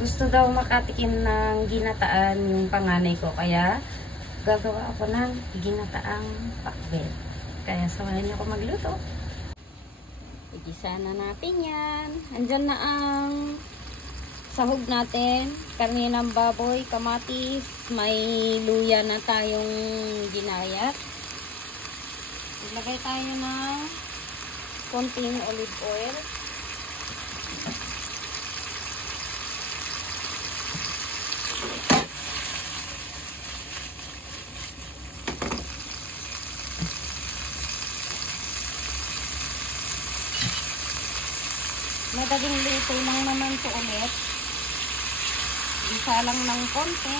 gusto daw makatikim ng ginataan yung panganay ko. Kaya gagawa ako ng ginataang pakbet. Kaya samahan niyo ako magluto. Igisa na natin yan. Andyan na ang sahog natin. Karne ng baboy, kamatis, may luya na tayong ginayat. Ilagay tayo ng konting olive oil. Madaling luto lang naman to ulit. Isa lang ng konti.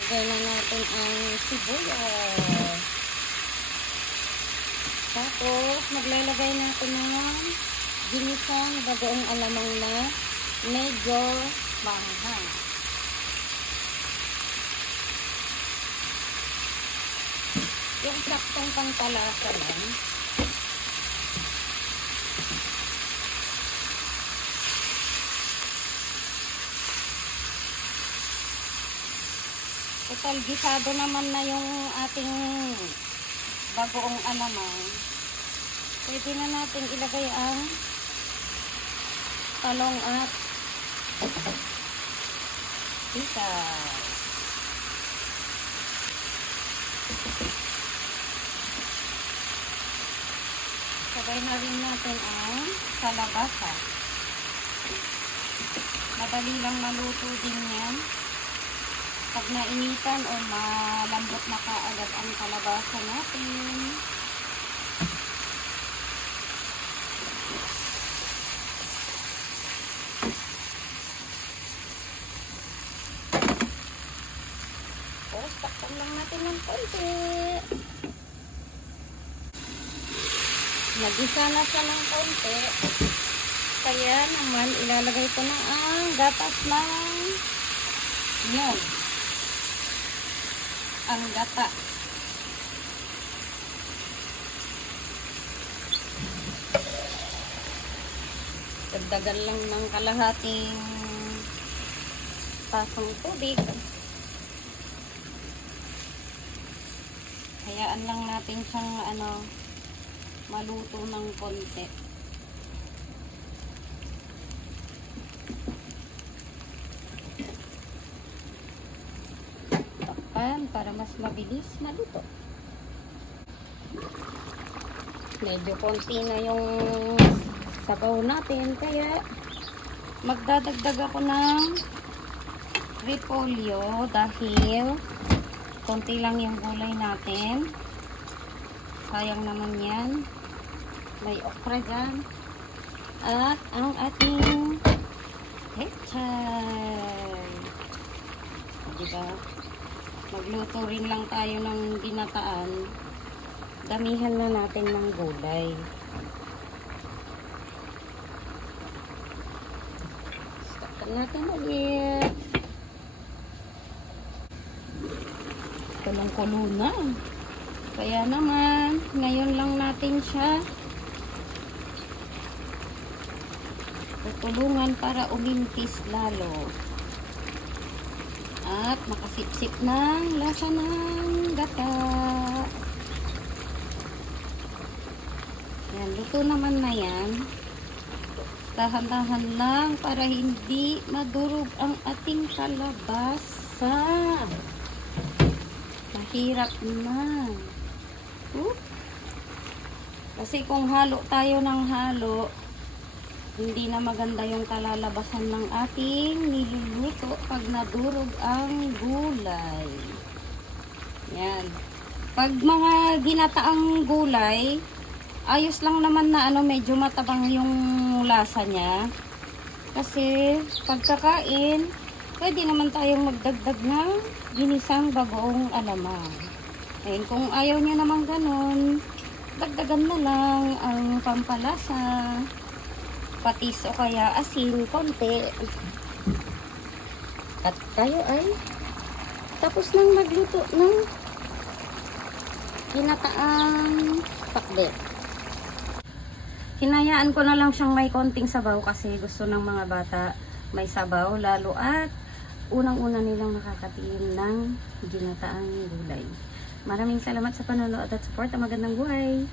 Lagay na natin ang sibuyas. Tapos, maglalagay natin ng ginisang bagoong alamang na medyo manghang. Yung saktong pangkalasa lang. Total, gisado naman na yung ating bagoong alamang. Pwede na natin ilagay ang talong at sitaw. Sabay na rin natin ang kalabasa. Madali lang maluto din yan. Pag nainitan o malambot na kaagad ang kalabasa natin. Tapos takpan lang natin ng konti. Nagisa na siya ng konti. Kaya naman ilalagay ko na ang gatas ng nyog. Ang gata. Dagdagan lang ng kalahating tasong tubig. Hayaan lang natin siyang ano maluto ng konti. Takpan para mas mabilis maluto. Medyo konti na yung sabaw natin kaya magdadagdag ako ng repolyo dahil konti lang yung gulay natin. Sayang naman yan. May okra dyan. At ang ating hechay. O, diba? Magluto rin lang tayo ng ginataan. Damihan na natin ng gulay. Stop natin ulit. Kulong-kulo na. Kaya naman, ngayon lang natin siya tutulungan para umintis lalo. At makasipsip ng lasa ng gata. Yan, luto naman na yan. Dahan-dahan lang para hindi madurog ang ating kalabasa. Mahirap na. Oop. Kasi kung halo tayo ng halo, hindi na maganda yung kalalabasan ng ating niluluto pag nadurog ang gulay. Yan. Pag mga ginataang gulay, ayos lang naman na ano, medyo matabang yung lasa niya. Kasi pagkakain, pwede naman tayong magdagdag ng ginisang bagoong alamang. Ayun, kung ayaw niya naman ganun, dagdagan na lang ang pampalasa, patis o kaya asin, konti. At tayo ay tapos nang magluto ng ginataang pakbet. hinayaan ko na lang siyang may konting sabaw kasi gusto ng mga bata may sabaw lalo at unang-una nilang nakakatiin ng ginataang gulay. Maraming salamat sa panonood at support. Magandang buhay!